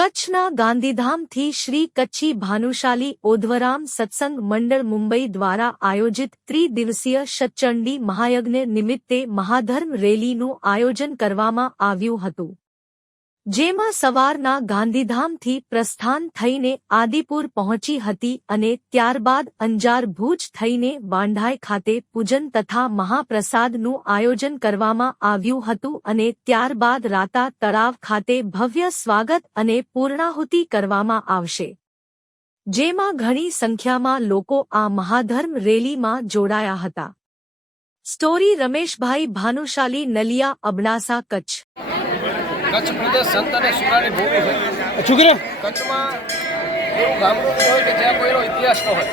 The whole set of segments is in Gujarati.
કચ્છના ગાંધીધામથી શ્રી કચ્છી ભાનુશાલી ઓધવરામ સત્સંગ મંડળ મુંબઈ દ્વારા આયોજિત ત્રિદિવસીય શતચંડી મહાયજ્ઞ નિમિત્તે મહાધર્મ રેલીનું આયોજન કરવામાં આવ્યું હતું, જેમાં સવારના ગાંધીધામથી પ્રસ્થાન થઈને આદિપુર પહોંચી હતી અને ત્યારબાદ અંજાર ભુજ થઈને વાંઢાઈ ખાતે પૂજન તથા મહાપ્રસાદનું આયોજન કરવામાં આવ્યું હતું અને ત્યારબાદ રાતા તળાવ ખાતે ભવ્ય સ્વાગત અને પૂર્ણાહુતિ કરવામાં આવશે, જેમાં ઘણી સંખ્યામાં લોકો આ મહાધર્મ રેલીમાં જોડાયા હતા। સ્ટોરી રમેશભાઈ ભાનુશાલી, નલિયા, અબડાસા, કચ્છ। કચ્છ પ્રદેશ સંત અને સુરાની ભૂમિ છે। કચ્છમાં એવું ગામડું હોય કે જ્યાં કોઈનો ઇતિહાસ ન હોય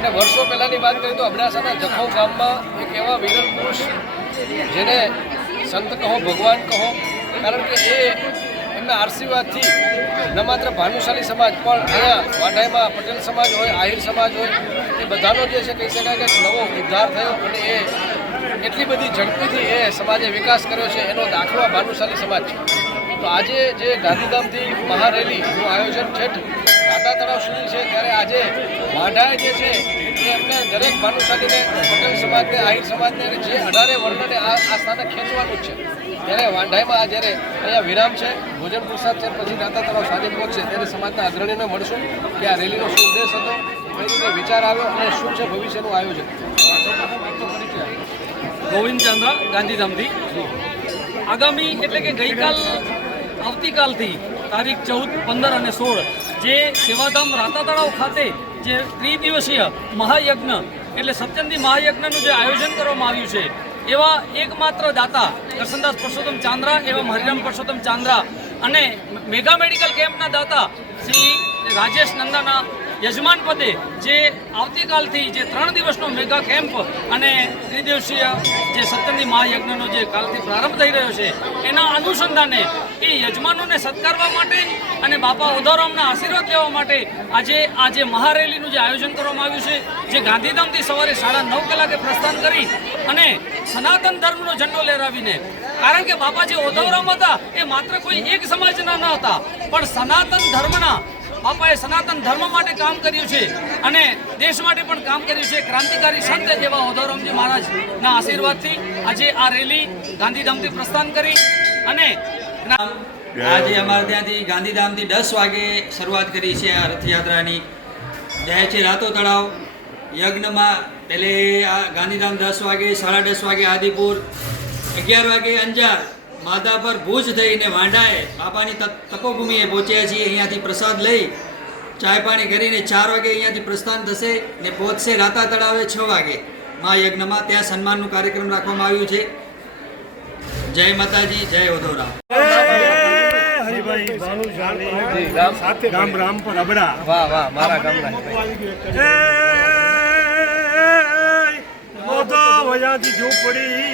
અને વર્ષો પહેલાંની વાત કરીએ તો અબડાસાના જખૌ ગામમાં એક એવા વીર પુરુષ જેને સંત કહો, ભગવાન કહો, કારણ કે એમના આશીર્વાદથી ન માત્ર ભાનુશાલી સમાજ પણ અહીંયા વાંઢાઈમાં પટેલ સમાજ હોય, આહિર સમાજ હોય, એ બધાનો જે છે કહી શકાય કે નવો ઉદ્ધાર થયો અને એટલી બધી ઝડપીથી એ સમાજે વિકાસ કર્યો છે, એનો દાખલો આ ભાનુશાલી સમાજ છે। તો આજે જે ગાંધીધામથી મહારેલીનું આયોજન ઠેઠ રાતા તળાવ સુધી છે, ત્યારે આજે વાંઢાઈ જે છે એ એમને દરેક ભાનુશાલીને, પટેલ સમાજને, આહિર સમાજને અને જે 18 વર્ણને આ સ્થાને ખેંચવાનું જ છે। ત્યારે વાંઢાઈમાં આ જ્યારે અહીંયા વિરામ છે, ભોજન પ્રસાદ છે, પછી રાતા તળાવ સાંજે પહોંચશે ત્યારે સમાજના અગ્રણીને મળશું કે આ રેલીનો શું ઉદ્દેશ હતો, કઈ રીતે વિચાર આવ્યો અને શું છે ભવિષ્યનું આયોજન। ગોવિંદ ચંદ્ર, ગાંધીધામથી આગામી એટલે કે ગઈકાલ આવતીકાલથી તારીખ 14, 15 અને 16 જે સેવાધામ રાતા તળાવ ખાતે જે ત્રિદિવસીય મહાયજ્ઞ એટલે સત્યંદી મહાયજ્ઞનું જે આયોજન કરવામાં આવ્યું છે, એવા એકમાત્ર દાતા કરશનદાસ પરસોત્તમ ચાંદ્રા એવા હરિરામ પરસોત્તમ ચાંદ્રા અને મેગા મેડિકલ કેમ્પના દાતા શ્રી રાજેશ નંદાના યજમાન પદે જે આવતીકાલથી જે 3 દિવસનો મેગા કેમ્પ અને ત્રિદિવસીય જે સત્યંદી મહાયજ્ઞનો જે કાલથી પ્રારંભ થઈ રહ્યો છે, એના અનુસંધાને એ યજમાનોને સત્કારવા માટે અને બાપા ઓધારામના આશીર્વાદ લેવા માટે આજે મહારેલીનું જે આયોજન કરવામાં આવ્યું છે, જે ગાંધીધામથી સવારે 9:30 કલાકે પ્રસ્થાન કરી અને સનાતન ધર્મનો ઝંડો લહેરાવીને, કારણ કે બાપા જે ઓધારામ હતા એ માત્ર કોઈ એક સમાજના ન હતા, પણ સનાતન ધર્મના બાપાએ સનાતન ધર્મ માટે કામ કર્યું છે અને દેશ માટે પણ કામ કર્યું છે। ક્રાંતિકારી સંત એવા ઓધારામજી મહારાજના આશીર્વાદથી આજે આ રેલી ગાંધીધામથી પ્રસ્થાન કરી અને આજે અમારે ત્યાંથી ગાંધીધામથી 10 વાગે શરૂઆત કરી છે આ રથયાત્રાની। જાય છે રાતો તળાવ યજ્ઞમાં, પહેલે આ ગાંધીધામ 10 વાગે, 10:30 વાગે આદિપુર, 11 વાગે અંજાર, માધાપર, ભુજ થઈને વાંઢાએ બાપાની તપોભૂમિએ પહોંચ્યા છીએ। અહીંયાથી પ્રસાદ લઈ ચાય પાણી કરીને 4 વાગે અહીંયાથી પ્રસ્થાન થશે ને પહોંચશે રાતા તળાવે 6 વાગે મહાયજ્ઞમાં। ત્યાં સન્માનનું કાર્યક્રમ રાખવામાં આવ્યું છે। જય માતાજી, જય ઓધોરામ। હરિભાઈ ભાનુશાલી ગામ રામપર અબડા। વાહ વાહ, મારા ગામના મોધો વયાજી ઝૂંપડી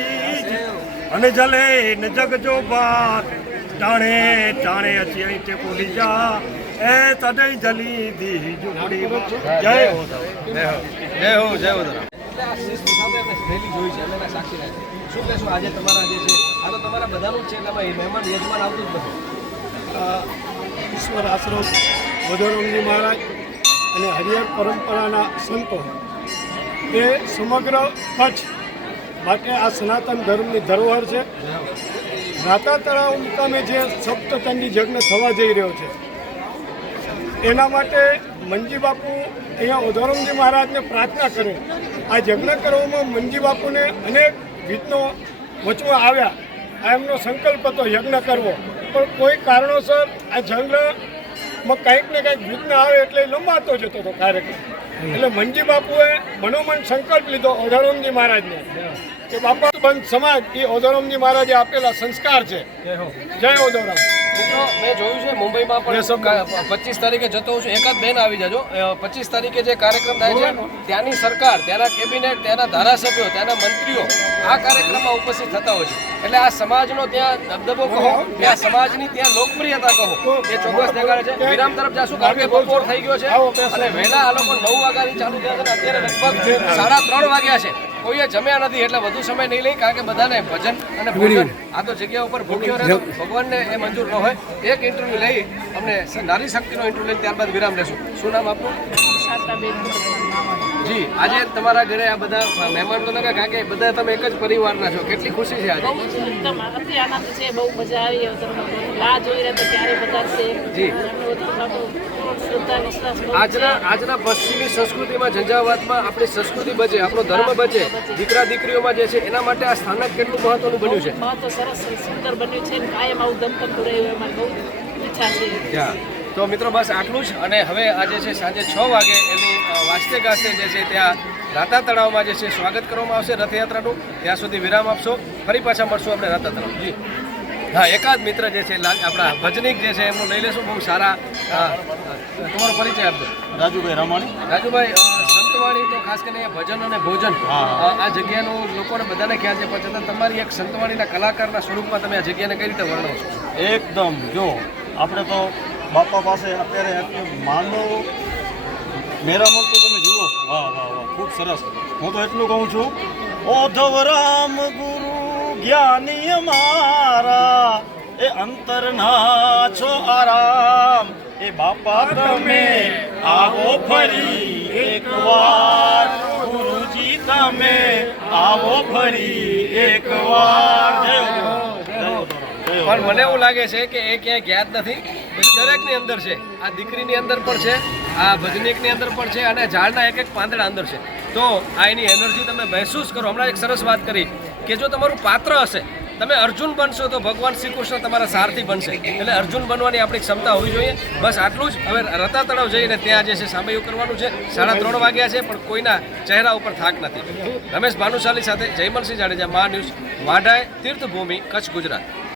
અને જલે ને જગ જો બાત ટાણે ટાણે અચી અહીં તે કોલી જા એ તદઈ જલી દી ઝૂંપડી। જય હો, જય હો, જય ઓધોરામ। એટલે આ શિસ્ત સાથે અમે રેલી જોઈ છે, અમે સાક્ષી રહ્યા છે। શું કહેશો આજે તમારા જે છે, આ તો તમારા બધાનું જ છે, એટલે એમાં મહેમાન યજમાન આવતું જ નથી। ઈશ્વર આશ્રમ ઓધોરામજી મહારાજ અને હરિહર પરંપરાના સંતો એ સમગ્ર કચ્છ માટે આ સનાતન ધર્મની ધરોહર છે। રાતા તળાવ મુકામે જે સપ્તચંડી યજ્ઞ થવા જઈ રહ્યો છે, એના માટે મંજી બાપુ અહીંયા ઓધોરામજી મહારાજને પ્રાર્થના કરે। આ યજ્ઞ કરવામાં મંજી બાપુને અનેક વિઘ્નો વચમાં આવ્યા। આ એમનો સંકલ્પ હતો યજ્ઞ કરવો, પણ કોઈ કારણોસર આ જંગમાં કંઈક ને કંઈક વિઘ્ન આવે એટલે લંબાતો જતો હતો કાર્યક્રમ। એટલે મંજી બાપુએ મનોમન સંકલ્પ લીધો ઓધોરામજી મહારાજને કે બાપા બંધ સમાજ એ ઓધોરામજી મહારાજે આપેલા સંસ્કાર છે। જય ઓધોરામ। મેં જોયું છે મુંબઈમાં પણ 25 તારીખે જતો છું, એકાદ બેન આવી જાજો। 25 તારીખે જે કાર્યક્રમ થાય છે, ત્યાંની સરકાર, ત્યાંના કેબિનેટ, ત્યાંના ધારાસભ્યો, ત્યાંના મંત્રીઓ આ કાર્યક્રમમાં ઉપસ્થિત થતા હોય છે। એટલે આ સમાજનો ત્યાં દબદબો કહો, ત્યાં સમાજની ત્યાં લોકપ્રિયતા કહો, એ ચોક્કસ દેખાડે છે। વિરામ તરફ જાશું, કારણ કે બપોર થઈ ગયો છે અને વહેલા આ લોકો 9 વાગ્યાથી ચાલુ થયા છે, અત્યારે લગભગ 3:30 વાગ્યા છે। કોઈએ જમ્યા નથી એટલે વધુ સમય નહીં લઈ, કારણ કે બધાને ભજન અને ભોજન આ તો જગ્યા ઉપર ભૂખ્યો રહે તો ભગવાનને એ મંજૂર ન હોય. એક ઇન્ટરવ્યુ લઈ અમને નારી શક્તિનો ઇન્ટરવ્યુ લઈને ત્યારબાદ વિરામ લેશું. શું નામ આપનું? જી, આજે તમારા ઘરે આ બધા મહેમાન તો નથી, કારણ કે બધા તમે એક જ પરિવારના છો. કેટલી ખુશી છે આજે? એકદમ અતિ આનંદ છે, બહુ મજા આવી. રાહ જોઈ રહ્યા હતા ક્યારે પધારશે. જી. શ્રદ્ધા વિશ્વાસ બહુ છે. આજના પશ્ચિમી સંસ્કૃતિમાં ઝંઝાવાતમાં આપણી સંસ્કૃતિ બચે, આપણો ધર્મ બચે, દીકરા દીકરીઓમાં જે છે એના માટે આ સ્થાનક કેટલું મહત્વનું બન્યું છે. મહત્વ સરસ સુંદર બન્યું છે ને કાયમ આવું ધમધમતું રહ્યું એ અમારી બહુ ઈચ્છા છે. તો મિત્રો બસ આટલું જ. અને હવે આજે છે સાંજે 6 વાગે એની વાસ્તે ગાસ્તે જે છે ત્યાં રાતા તળાવમાં જે છે સ્વાગત કરવામાં આવશે રથયાત્રાનું. ત્યાં સુધી વિરામ આપશો, ફરી પાછા મળશું આપણે રાતા તળાવ. જી હા, એકાદ મિત્ર જે છે આપણા ભજનીક જે છે એમનું લઈ લેશું. બહુ સારા. તમારો પરિચય આપજો. રાજુભાઈ રમાણી. રાજુભાઈ, સંતવાણી તો ખાસ કરીને ભજન અને ભોજન આ જગ્યાનું લોકોને બધાને ખ્યાલ છે, પણ છતાં તમારી એક સંતવાણીના કલાકારના સ્વરૂપમાં તમે આ જગ્યાને કઈ રીતે વર્ણવો છો? એકદમ જો આપણે તો બાપા પાસે અત્યારે માનવ મેરામણ તો તમે જુઓ, વાહ વાહ વાહ, ખૂબ સરસ. હું તો એટલું કહું છું, ઓધવ રામ ગુરુ જ્ઞાની અમારા, એ અંતરના છો આરામ, એ બાપા તમે આવો ફરી એકવાર, ગુરુજી તમે આવો ફરી એકવાર. પણ મને એવું લાગે છે કે એ ક્યાંય ગયા જ નથી. દરેકની અંદર છે. આ દીકરીની અંદર પણ છે, આ ભજનીકની અંદર પણ છે, અને ઝાડના એક એક પાંદડા અંદર છે. તો આ એની એનર્જી તમે મહેસૂસ કરો. હમણાં એક સરસ વાત કરી કે જો તમારું પાત્ર હશે, તમે અર્જુન બનશો તો ભગવાન શ્રી કૃષ્ણ તમારા સારથી બનશે. એટલે અર્જુન બનવાની આપણી ક્ષમતા હોવી જોઈએ. બસ આટલું જ. હવે રતા તળાવ જઈને ત્યાં જે છે સામૈયું કરવાનું છે. 3:30 વાગ્યા છે, પણ કોઈના ચહેરા ઉપર થાક નથી. રમેશ ભાનુશાલી સાથે જયમલસિંહ જાડેજા, મા ન્યૂઝ, વાઢાય, તીર્થભૂમિ, કચ્છ, ગુજરાત.